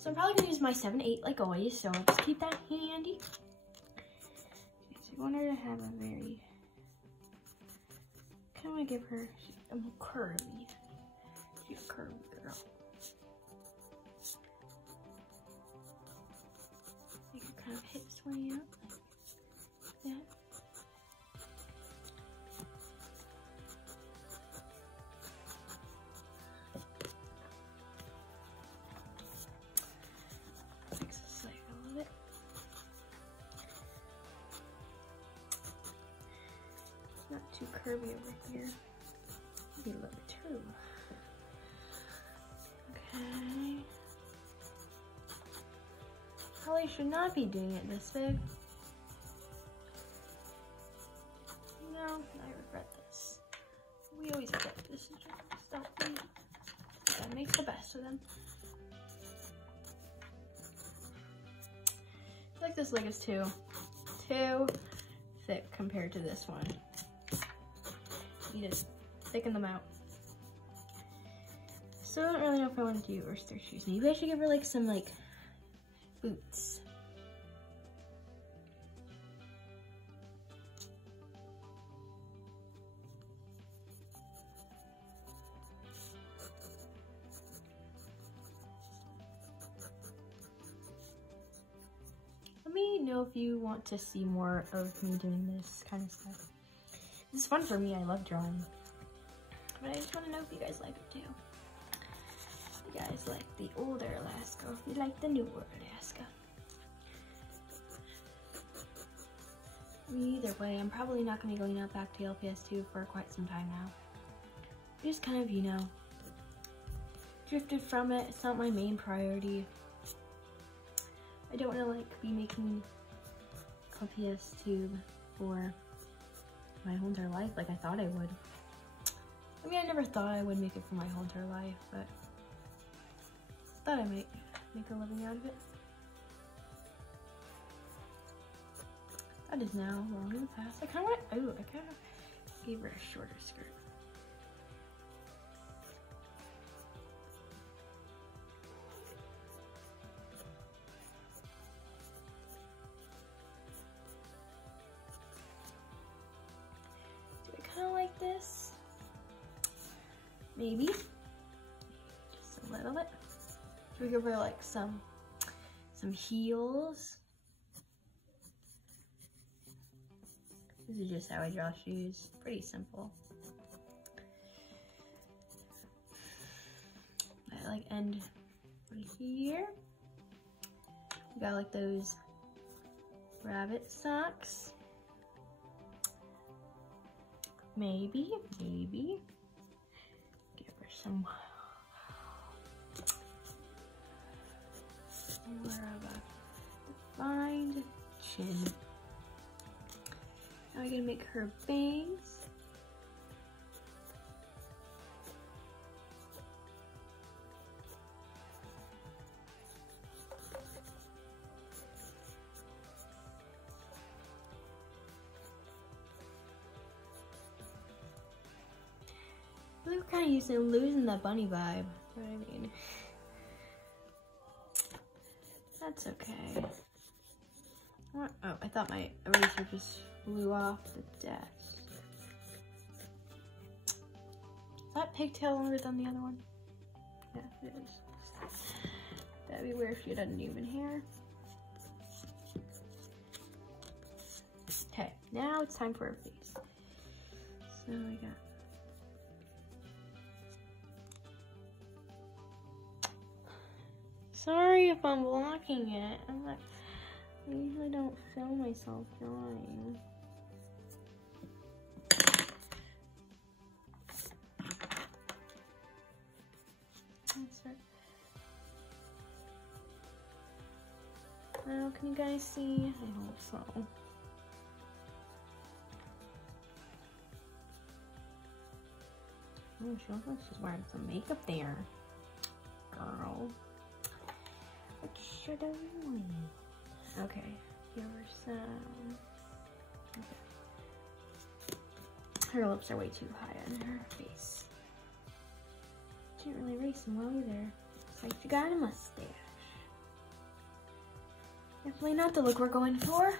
So I'm probably gonna use my 7/8 like always, so I'll just keep that handy. So I want her to have a very, kind of want to give her a more curvy. She's a curvy girl. Make her kind of hips sway out like that. Not too curvy over here. Maybe a little bit too. Okay. Probably should not be doing it this big. No, I regret this. We always regret this, don't we? Gotta make the best of them. I feel like this leg is too thick compared to this one. Need to thicken them out. So I don't really know if I want to do oyster shoes. Maybe I should give her like some like boots. Let me know if you want to see more of me doing this kind of stuff. It's fun for me, I love drawing. But I just want to know if you guys like it too. If you guys like the older Alaska, or if you like the newer Alaska. Either way, I'm probably not going to be going out back to LPS2 for quite some time now. Just kind of, you know, drifted from it. It's not my main priority. I don't want to like be making LPS2 for my whole entire life like I thought I would. I mean, I never thought I would make it for my whole entire life, but I thought I might make a living out of it. That is now long in the past. I kind of gave her a shorter skirt. Like this, maybe just a little bit. Should we give her like some heels? This is just how I draw shoes. Pretty simple. I like end right here. We got like those rabbit socks. Maybe give her some more of a defined chin. Now we're gonna make her bangs. We're kind of losing that bunny vibe. You know what I mean? That's okay. What? Oh, I thought my eraser just flew off the desk. Is that pigtail longer than the other one? Yeah, it is. That'd be weird if she had uneven hair. Okay, now it's time for her face. So I got. Sorry if I'm blocking it. I usually don't film myself drawing. Now, can you guys see? I hope so. Oh, she looks like she's wearing some makeup there, girl. What should I do? Okay, here are some. Okay. Her lips are way too high on her face. She didn't really erase them well either. It's like she got a mustache. Definitely not the look we're going for.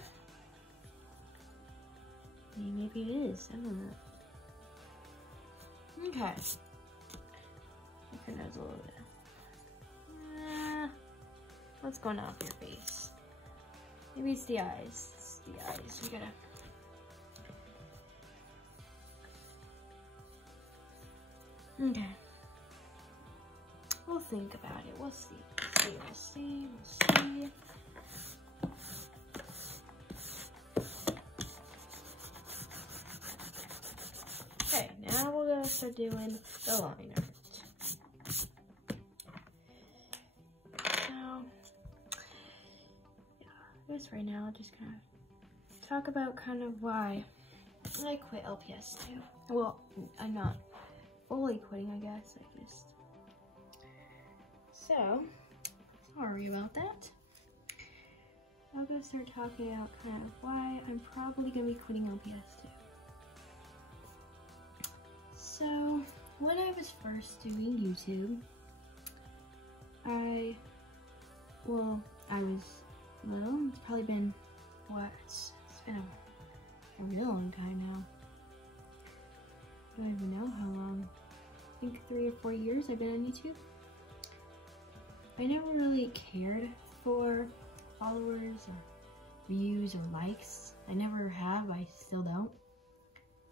Maybe it is, I don't know. Okay. Look your nose a little bit. What's going on with your face? Maybe it's the eyes. It's the eyes. You gotta. Okay. We'll think about it. We'll see. We'll see. Okay, now we're gonna start doing the liner. Right now, I'll just kind of talk about kind of why I quit LPS 2. Well, I'm not fully quitting, I guess. So, sorry about that. I'll go start talking about kind of why I'm probably going to be quitting LPS 2. So, when I was first doing YouTube, well, it's probably been, it's been a real long time now. I don't even know how long. I think 3 or 4 years I've been on YouTube. I never really cared for followers or views or likes. I never have, I still don't.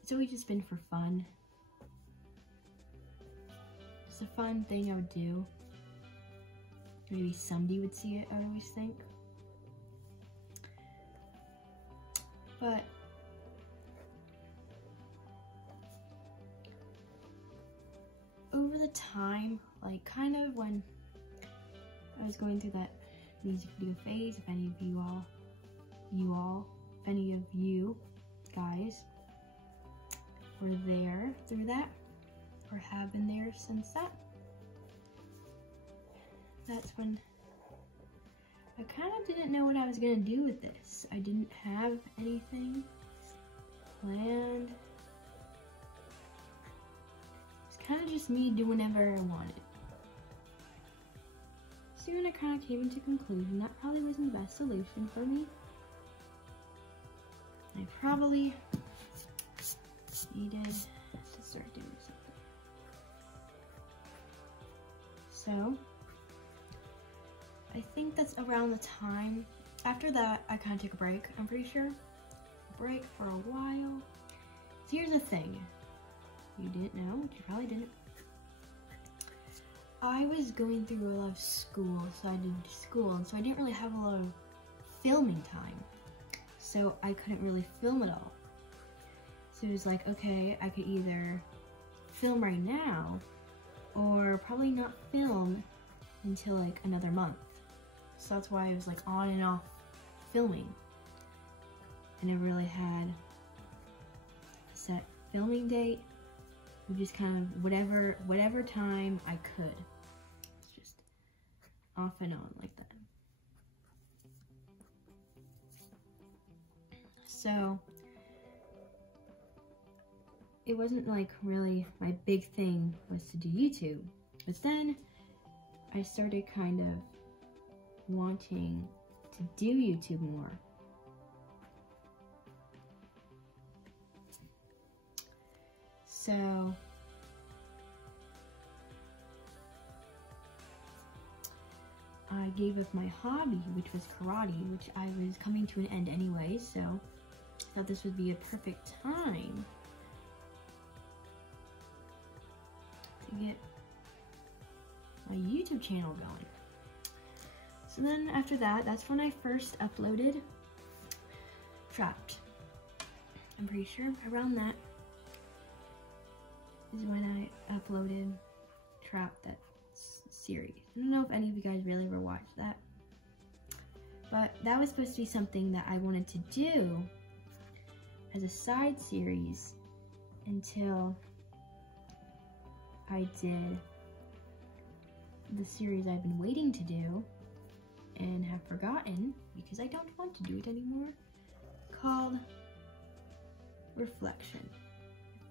It's always just been for fun. It's a fun thing I would do. Maybe somebody would see it, I would always think. But over the time, like kind of when I was going through that music video phase, if any of you guys were there through that, or have been there since that, that's when I kind of didn't know what I was gonna do with this. I didn't have anything planned. It's kind of just me doing whatever I wanted. Soon I kind of came into conclusion that probably wasn't the best solution for me. I probably needed to start doing something. So I think that's around the time. After that, I kind of took a break, I'm pretty sure. A break for a while. So here's the thing. You didn't know, you probably didn't. I was going through a lot of school, so and so I didn't really have a lot of filming time. So I couldn't really film at all. So it was like, okay, I could either film right now, or probably not film until like another month. So that's why I was like on and off filming. I never really had a set filming date. We just kind of whatever time I could. It's just off and on like that. So it wasn't like really my big thing was to do YouTube. But then I started kind of wanting to do YouTube more. So I gave up my hobby, which was karate, which I was coming to an end anyway, so I thought this would be a perfect time to get my YouTube channel going. So then after that, that's when I first uploaded Trapped. I'm pretty sure around that is when I uploaded Trapped, that series. I don't know if any of you guys really ever watched that, but that was supposed to be something that I wanted to do as a side series until I did the series I've been waiting to do and have forgotten because I don't want to do it anymore, called Reflection.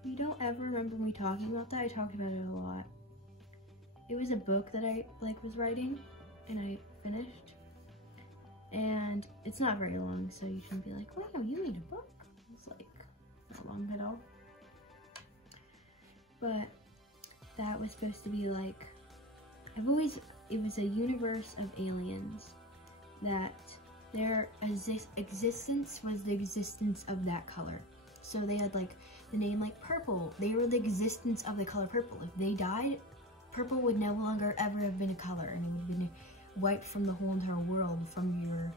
If you don't ever remember me talking about that, I talked about it a lot. It was a book that I was writing and I finished. And it's not very long, so you shouldn't be like, wow, you made a book. It's like not long at all. But that was supposed to be like, it was a universe of aliens that their existence was the existence of that color. So they had like the name like purple. They were the existence of the color purple. If they died, purple would no longer ever have been a color, and it would have been wiped from the whole entire world, from your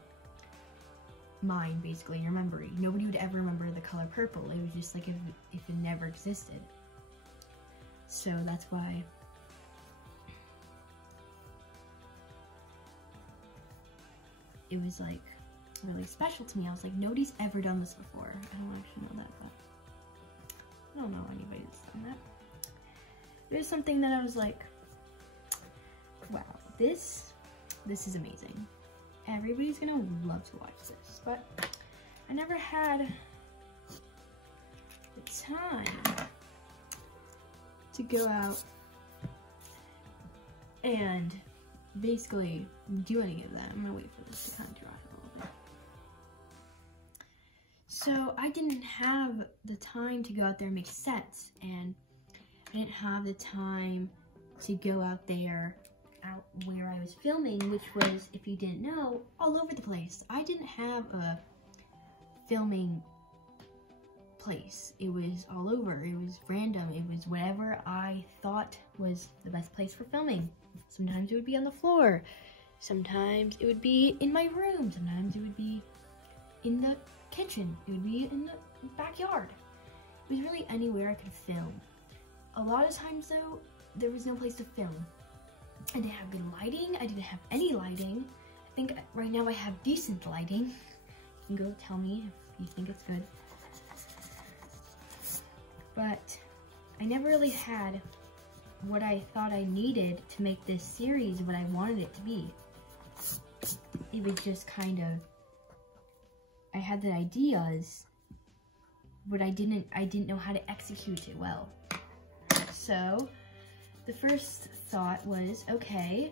mind, basically, your memory. Nobody would ever remember the color purple. It was just like if it never existed. So that's why it was like really special to me. I was like, nobody's ever done this before. I don't actually know that, but I don't know anybody that's done that. It was something that I was like, wow, this is amazing. Everybody's gonna love to watch this, but I never had the time to go out and basically do any of that. I'm gonna wait for this to kind of dry a little bit. So I didn't have the time to go out there and make sets, and I didn't have the time to go out there out where I was filming, which was, if you didn't know, all over the place. I didn't have a filming place. It was all over. It was random. It was whatever I thought was the best place for filming. Sometimes it would be on the floor. Sometimes it would be in my room. Sometimes it would be in the kitchen. It would be in the backyard. It was really anywhere I could film. A lot of times though, there was no place to film. I didn't have good lighting. I didn't have any lighting. I think right now I have decent lighting. You can go tell me if you think it's good. But I never really had what I thought I needed to make this series what I wanted it to be. It was just kind of, I had the ideas, but I didn't know how to execute it well. So the first thought was, okay,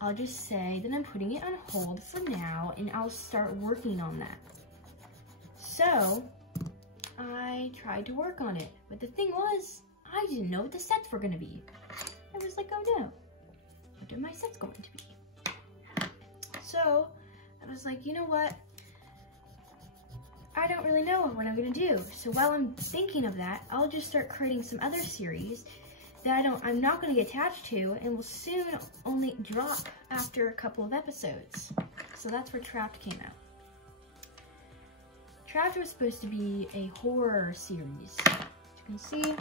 I'll just say that I'm putting it on hold for now, and I'll start working on that. So I tried to work on it, but the thing was, I didn't know what the sets were gonna be. I was like, oh no, what are my sets going to be? So I was like, you know what? I don't really know what I'm gonna do. So while I'm thinking of that, I'll just start creating some other series that I'm not gonna get attached to, and will soon only drop after a couple of episodes. So that's where Trapped came out. Trapped was supposed to be a horror series. As you can see, it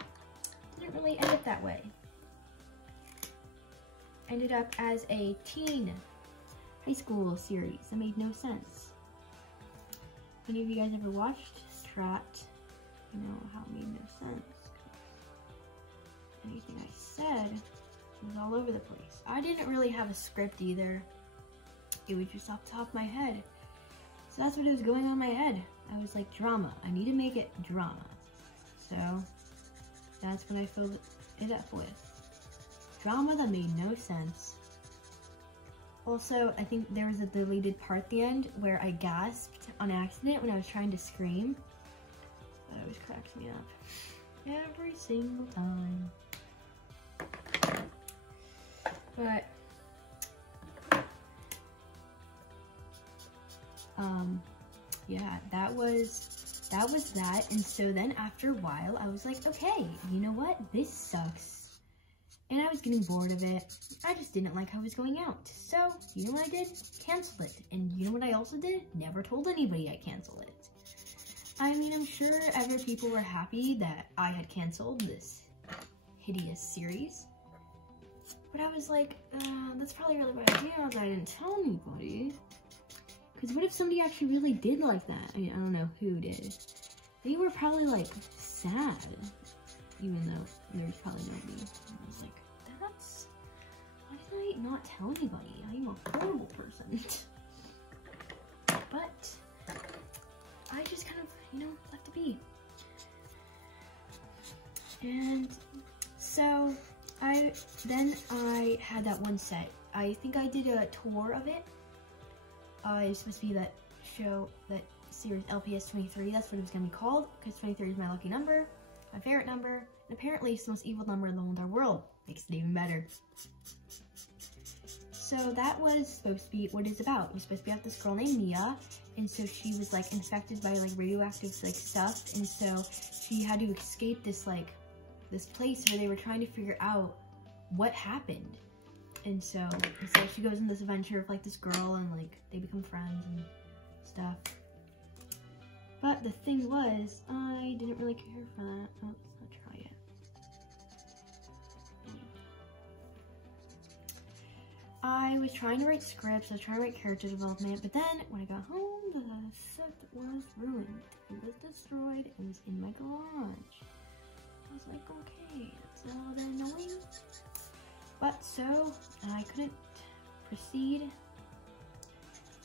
didn't really end up that way. Ended up as a teen high school series that made no sense. If any of you guys ever watched Trapped, you know how it made no sense. Anything I said was all over the place. I didn't really have a script either. It was just off the top of my head. So that's what was going on in my head. I was like, drama. I need to make it drama. So that's what I filled it up with. Drama that made no sense. Also, I think there was a deleted part at the end where I gasped on accident when I was trying to scream. That always cracks me up. Every single time. But yeah, that was that. And so then after a while, I was like, okay, you know what? This sucks. And I was getting bored of it. I just didn't like how it was going out. So, you know what I did? Canceled it. And you know what I also did? Never told anybody I canceled it. I mean, I'm sure other people were happy that I had canceled this hideous series. But I was like, that's probably a really bad idea that I didn't tell anybody. Because what if somebody actually really did like that? I mean, I don't know who did. They were probably like sad. Even though there's probably nobody. And I was like, why did I not tell anybody? I'm a horrible person. But I just kind of, you know, left it be. And so I had that one set. I think I did a tour of it. It's supposed to be that show, that series LPS 23. That's what it was gonna be called, because 23 is my lucky number, my favorite number, and apparently it's the most evil number in the whole entire world. Makes it even better. So that was supposed to be what it's about. It was supposed to be about this girl named Mia, and so she was like infected by like radioactive like stuff, and so she had to escape this like this place where they were trying to figure out what happened. And so she goes on this adventure with like this girl, and like they become friends and stuff. But the thing was, I didn't really care for that. Oh, let's not try it. I was trying to write scripts, I was trying to write character development, but then when I got home, the set was ruined. It was destroyed, it was in my garage. I was like, okay, that's a little bit annoying. But so, I couldn't proceed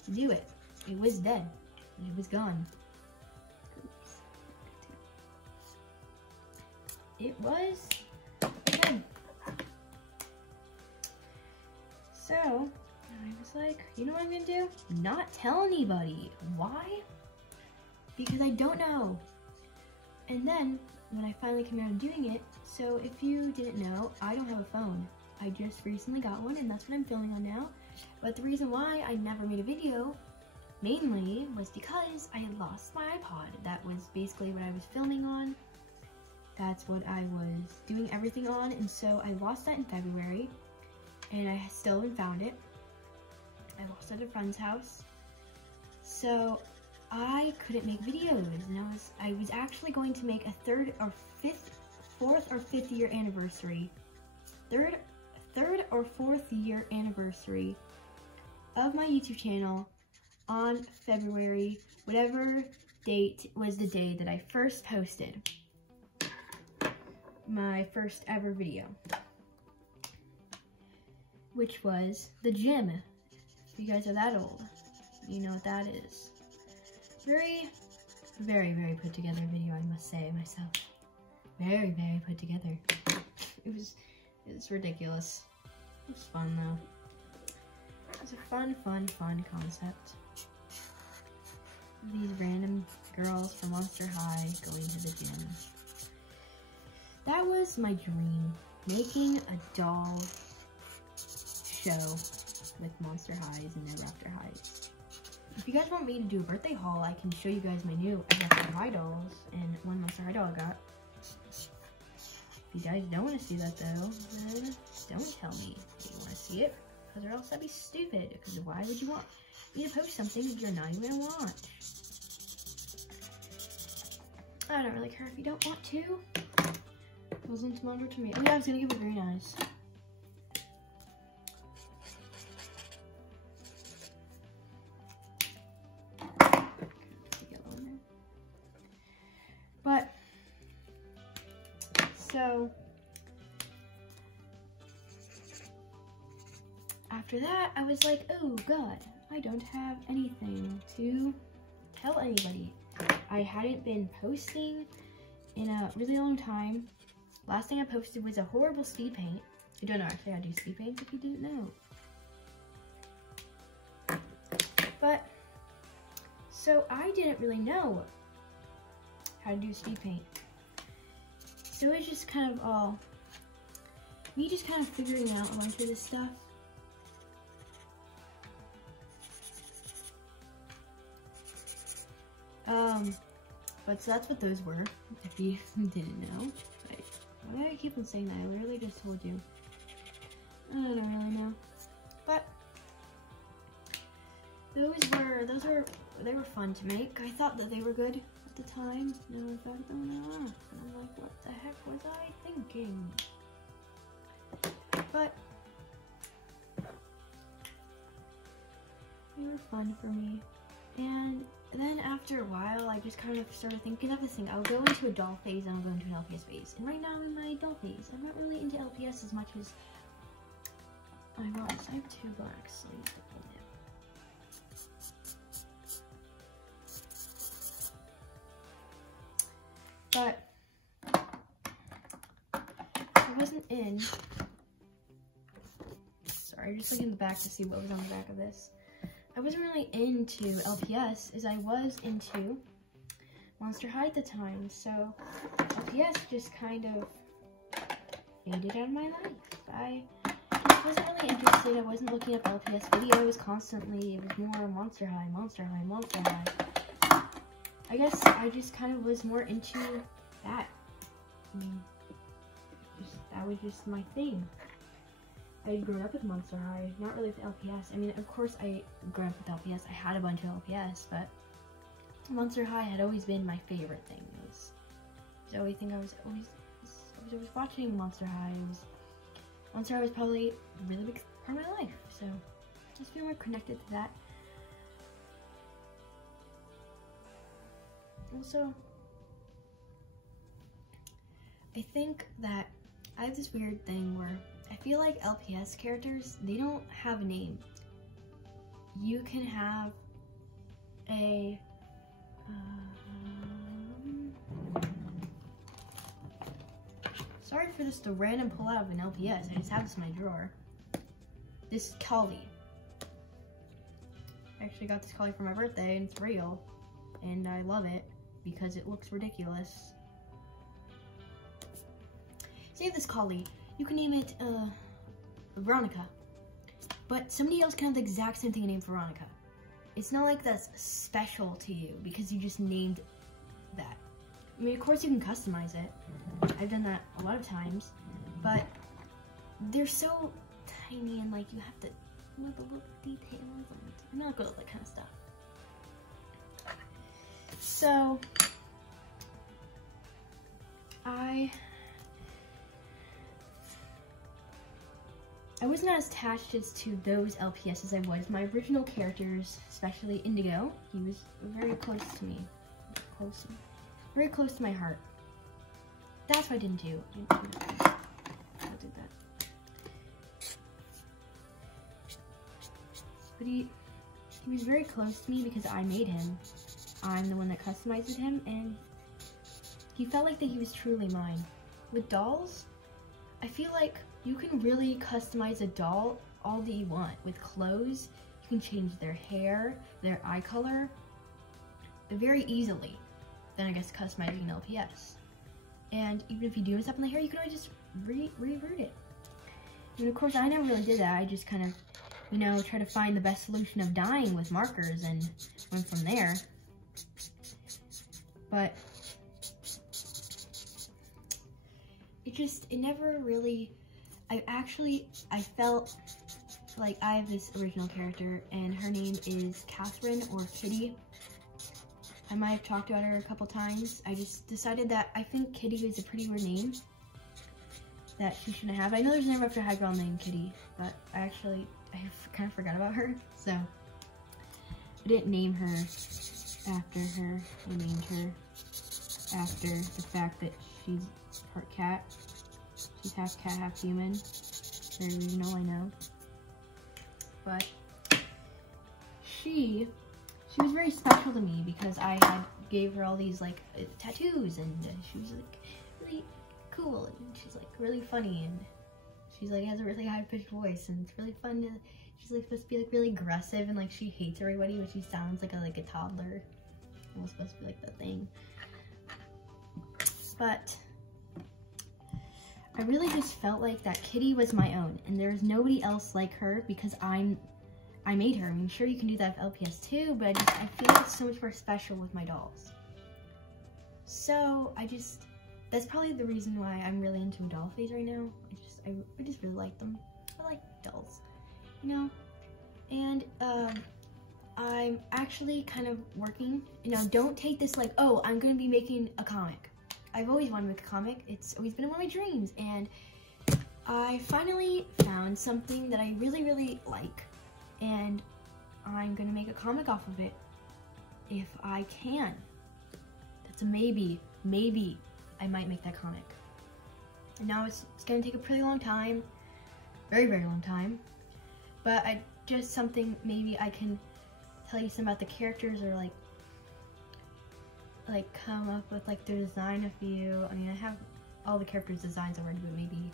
to do it. It was dead. It was gone. It was dead. So, I was like, you know what I'm gonna do? Not tell anybody. Why? Because I don't know. And then, when I finally came around doing it, so if you didn't know, I don't have a phone. I just recently got one, and that's what I'm filming on now. But the reason why I never made a video, mainly, was because I had lost my iPod. That was basically what I was filming on. That's what I was doing everything on, and so I lost that in February, and I still haven't found it. I lost it at a friend's house. So I couldn't make videos, and I was actually going to make a fourth or fifth year anniversary. Third or fourth year anniversary of my YouTube channel on February, whatever date was the day that I first posted my first ever video, which was the gym. If you guys are that old, you know what that is. Very, very, very put together video, I must say myself. Very, very put together. It's ridiculous. It was fun though. It was a fun concept. These random girls from Monster High going to the gym. That was my dream. Making a doll show with Monster Highs and Never After Highs. If you guys want me to do a birthday haul, I can show you guys my new Monster High dolls and one Monster High doll I got. If you guys don't want to see that though, then don't tell me that you want to see it, because or else that'd be stupid. Because why would you want me to post something that you're not even gonna watch? I don't really care if you don't want to. It wasn't matter to me. Oh yeah, I was gonna give it green eyes. But so after that, I was like, oh god, I don't have anything to tell anybody. I hadn't been posting in a really long time. Last thing I posted was a horrible speed paint. I don't know actually how to do speed paint if you didn't know. But, so I didn't really know how to do speed paint. So it's just kind of all, me just kind of figuring out a bunch of this stuff. But so that's what those were, if you didn't know. Why do I keep on saying that? I literally just told you. I don't really know. But they were fun to make. I thought that they were good at the time. No, in fact, they're not. And I'm like, what the heck was I thinking? But they were fun for me. And then after a while, I just kind of started thinking of this thing. I'll go into a doll phase and I'll go into an LPS phase. And right now I'm in my doll phase. I'm not really into LPS as much as I was. I have two blacks, so I need to pull it. But I wasn't in. Sorry, just looking in the back to see what was on the back of this. I wasn't really into LPS as I was into Monster High at the time, so LPS just kind of faded out of my life. I wasn't really interested. I wasn't looking up LPS videos constantly. It was more Monster High, Monster High, Monster High. I guess I just kind of was more into that. I mean, that was just my thing. I had grown up with Monster High, not really with LPS. I mean, of course I grew up with LPS. I had a bunch of LPS, but Monster High had always been my favorite thing. It was the only thing I was always watching Monster High. Monster High was probably a really big part of my life, so I just feel more connected to that. Also, I think that I have this weird thing where I feel like LPS characters, they don't have a name. You can have a sorry for this the random pull out of an LPS. I just have this in my drawer. This is Collie. I actually got this Collie for my birthday and it's real. And I love it because it looks ridiculous. Say this Collie. You can name it Veronica, but somebody else can have the exact same thing and name Veronica. It's not like that's special to you because you just named that. I mean, of course you can customize it. I've done that a lot of times, but they're so tiny and like you have to know the little details. I'm not good at that kind of stuff. So I was not as attached as to those LPS as I was my original characters, especially Indigo. He was very close to me, very close to my heart. That's what I didn't do. I did that. But he was very close to me because I made him. I'm the one that customized him, and he felt like that he was truly mine. With dolls, I feel like you can really customize a doll all that you want. With clothes, you can change their hair, their eye color, very easily. Then I guess customizing an LPS. And even if you do stuff in the hair, you can always just revert it. And of course, I never really did that. I just kind of, you know, try to find the best solution of dyeing with markers and went from there. But it never really, I felt like I have this original character and her name is Catherine or Kitty. I might have talked about her a couple times. I just decided that I think Kitty is a pretty weird name that she shouldn't have. I know there's never a high girl named Kitty, but I kind of forgot about her. So I didn't name her after her. I named her after the fact that she's part cat. She's half cat, half human. Very original, I know. But she was very special to me because I gave her all these like tattoos, and she was like really cool, and she's like really funny, and she's like has a really high pitched voice, and it's really fun to. She's like supposed to be like really aggressive, and like she hates everybody, but she sounds like a toddler. Almost supposed to be like that thing. But I really just felt like that Kitty was my own, and there's nobody else like her because I made her. I mean, sure you can do that with LPS too, but I feel like it's so much more special with my dolls. So that's probably the reason why I'm really into a doll phase right now. I just really like them. I like dolls, you know? And I'm actually kind of working, you know, don't take this like, oh, I'm gonna be making a comic. I've always wanted to make a comic. It's always been one of my dreams, and I finally found something that I really, really like, and I'm gonna make a comic off of it if I can. That's a maybe. Maybe I might make that comic. And now it's gonna take a pretty long time, very, very long time, but just something maybe I can tell you some about the characters, or like come up with like their design a few. I mean, I have all the characters' designs already, but maybe,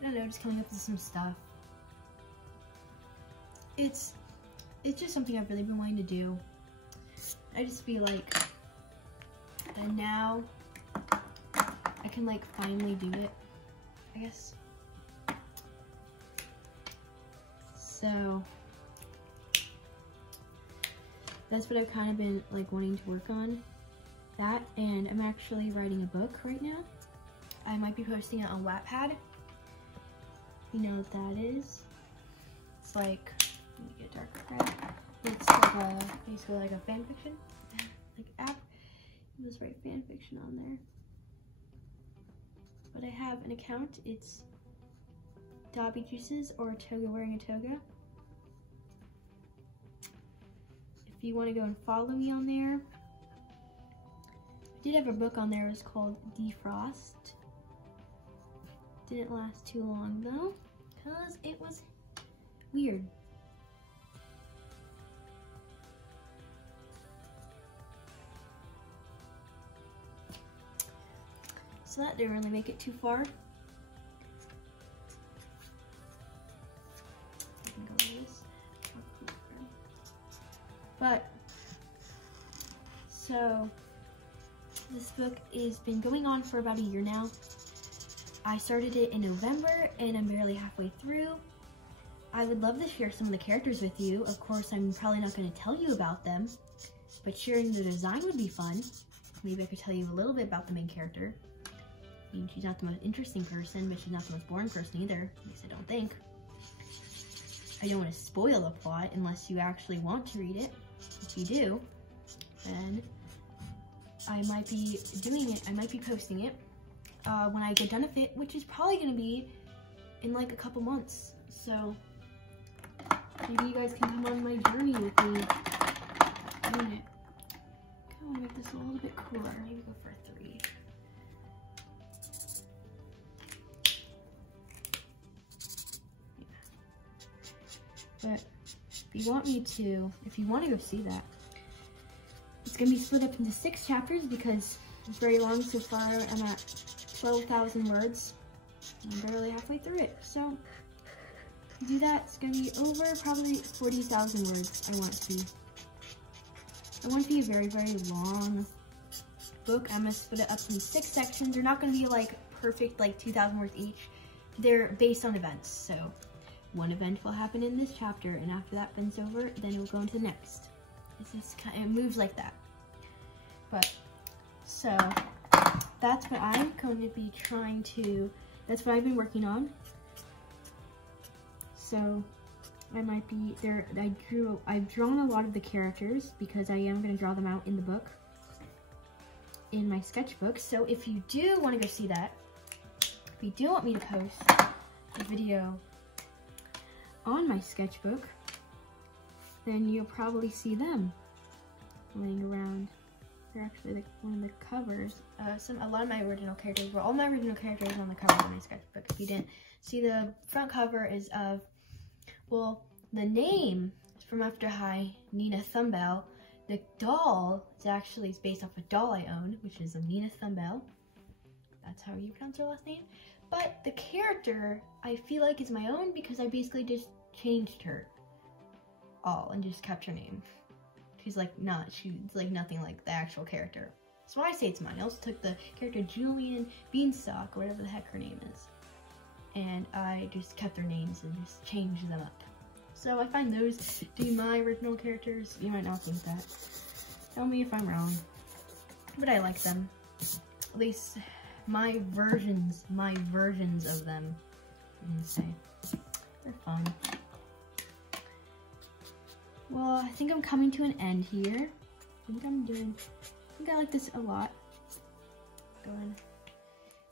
I don't know, just coming up with some stuff. it's just something I've really been wanting to do. I just feel like that now I can like finally do it, I guess. So that's what I've kind of been like wanting to work on. That, and I'm actually writing a book right now. I might be posting it on Wattpad. You know what that is? It's like, let me get darker red. It's like a, basically like a fan fiction like app. You just write fan fiction on there. But I have an account. It's Dobby Juices, or Toga Wearing a Toga. If you want to go and follow me on there. I did have a book on there. It was called Defrost. Didn't last too long though, because it was weird. So that didn't really make it too far. I can go with this. But, so, this book has been going on for about a year now. I started it in November and I'm barely halfway through. I would love to share some of the characters with you. Of course, I'm probably not going to tell you about them, but sharing the design would be fun. Maybe I could tell you a little bit about the main character. I mean, she's not the most interesting person, but she's not the most boring person either, at least I don't think. I don't want to spoil the plot unless you actually want to read it. If you do, then I might be doing it, I might be posting it when I get done with it, which is probably going to be in like a couple months. So maybe you guys can come on my journey with me doing it. I want to make this a little bit cooler. Maybe go for a 3. Yeah. But if you want to go see that, it's going to be split up into 6 chapters because it's very long so far. I'm at 12,000 words. I'm barely halfway through it. So, if you do that, it's going to be over probably 40,000 words. I want it to be. I want it to be a very, very long book. I'm going to split it up into 6 sections. They're not going to be like perfect, like 2,000 words each. They're based on events. So, one event will happen in this chapter, and after that event's over, then it will go into the next. It's just kind of, it moves like that. But, so, that's what I'm going to be trying to, that's what I've been working on. So, I might be there. I've drawn a lot of the characters because I am going to draw them out in the book, in my sketchbook. So, if you do want to go see that, if you do want me to post a video on my sketchbook, then you'll probably see them laying around. They're actually like one of the covers. A lot of my original characters, all my original characters on the cover of my sketchbook. If you didn't see, the front cover is of, well, the name is from After High, Nina Thumbell. The doll is based off a doll I own, which is of Nina Thumbell. That's how you pronounce her last name. But the character, I feel like, is my own because I basically just changed her all and just kept her name. She's like nothing like the actual character. So I say it's mine. I also took the character Julian Beanstalk, or whatever the heck her name is, and I just kept their names and just changed them up. So I find those to be my original characters. You might not think that. Tell me if I'm wrong. But I like them. At least my versions of them. I can say. They're fun. Well, I think I'm coming to an end here. I think I like this a lot. Going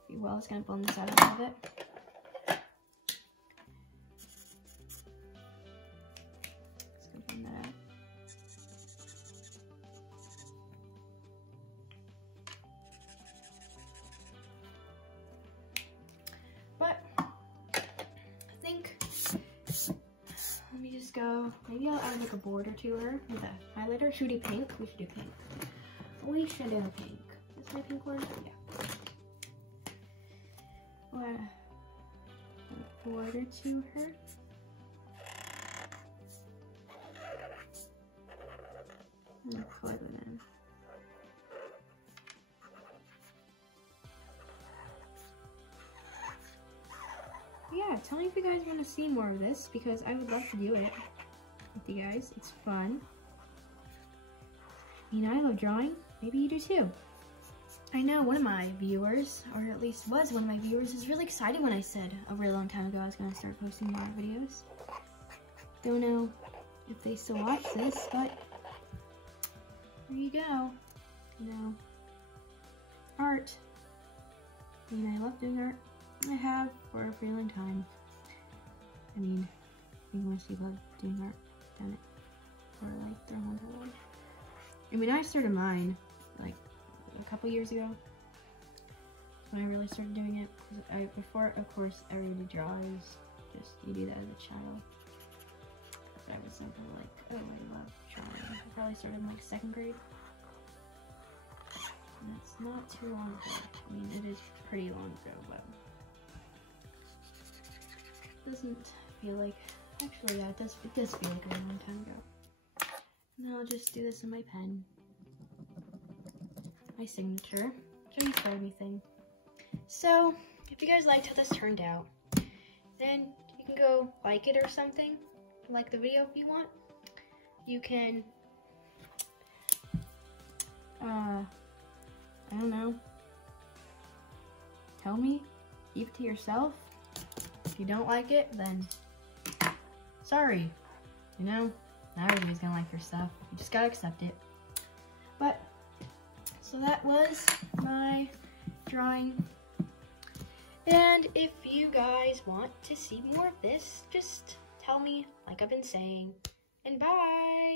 pretty well. It's gonna blend this out a little bit. Just gonna blend that out. But I think, let me just go, maybe I'll add like a border to her with a highlighter. Should we do pink? We should do pink. We should do pink. Is my pink one? Yeah. What? A border to her. I'm gonna plug it in. Yeah, tell me if you guys want to see more of this, because I would love to do it with you guys. It's fun. I mean, I love drawing. Maybe you do too. I know one of my viewers, or at least was one of my viewers, is really excited when I said a really long time ago I was going to start posting more videos. Don't know if they still watch this, but there you go. You know, art. I mean, I love doing art. I have for a pretty long time. I mean, I think most people love doing art, done it for like their whole entire life. I mean, I started mine like a couple years ago when I really started doing it. Before, of course, everybody draws. Just you do that as a child. But I was never like, oh, I love drawing. I probably started in like 2nd grade. And that's not too long ago. I mean, it is pretty long ago, but it doesn't feel like. Actually, yeah, it does feel like a really long time ago. And then I'll just do this in my pen. My signature. Show you for everything. So, if you guys liked how this turned out, then you can go like it or something. Like the video if you want. You can, I don't know. Tell me. Keep it to yourself. If you don't like it, then sorry. You know, not everybody's gonna like your stuff. You just gotta accept it. But, so that was my drawing. And if you guys want to see more of this, just tell me, like I've been saying. And bye!